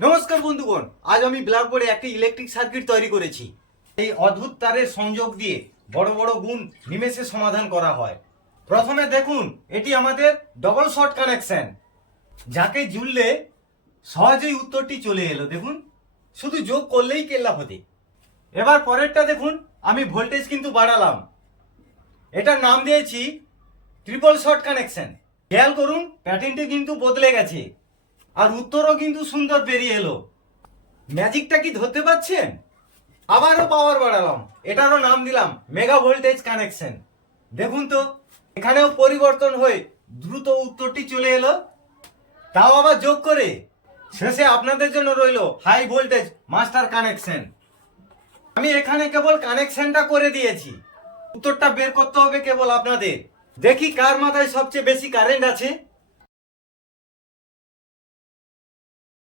নমস্কার বন্ধুগণ, আজ আমি ব্ল্যাকবোর্ডে একটা ইলেকট্রিক সার্কিট তৈরি করেছি। এই অদ্ভুত তারের সংযোগ দিয়ে বড় বড় গুণ নিমেষে সমাধান করা হয়। প্রথমে দেখুন, এটি আমাদের ডবল শর্ট কানেকশন, যাকে জুড়লে সহজেই উত্তরটি চলে এলো। দেখুন, শুধু যোগ করলেই কেল্লা হতে। এবার পরেরটা দেখুন, আমি ভোল্টেজ কিন্তু বাড়ালাম। এটার নাম দিয়েছি ট্রিপল শর্ট কানেকশন। খেয়াল করুন, প্যাটার্নটি কিন্তু বদলে গেছে আর উত্তরও কিন্তু সুন্দর বেরিয়ে এলো। ম্যাজিকটা কি ধরতে পারছেন? আবারও পাওয়ার বাড়ালাম, এটারও নাম দিলাম মেগা ভোল্টেজ কানেকশন। দেখুন তো, এখানেও পরিবর্তন হয়ে দ্রুত উত্তরটি চলে এলো, তাও আবার যোগ করে। শেষে আপনাদের জন্য রইলো হাই ভোল্টেজ মাস্টার কানেকশন। আমি এখানে কেবল কানেকশনটা করে দিয়েছি, উত্তরটা বের করতে হবে কেবল আপনাদের। দেখি কার মাথায় সবচেয়ে বেশি কারেন্ট আছে।